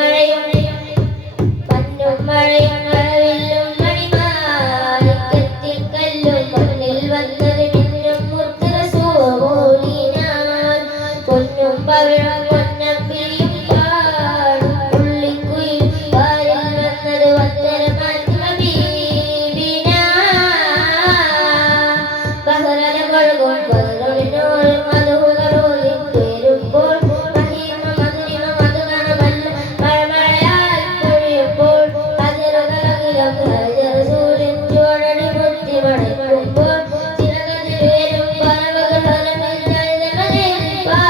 മഴയും മഞ്ഞും മഴയും മഴവില്ലും മണിമാരിക്കത്തിൽ കല്ലും മണ്ണിൽ വന്നത് മിന്നും മുർത്തറ സോലീനാൻ പൊന്നും റസൂലിൻ ചുവടടി മുത്തി മടക്കുമ്പോൾ ചിറകതി വേരും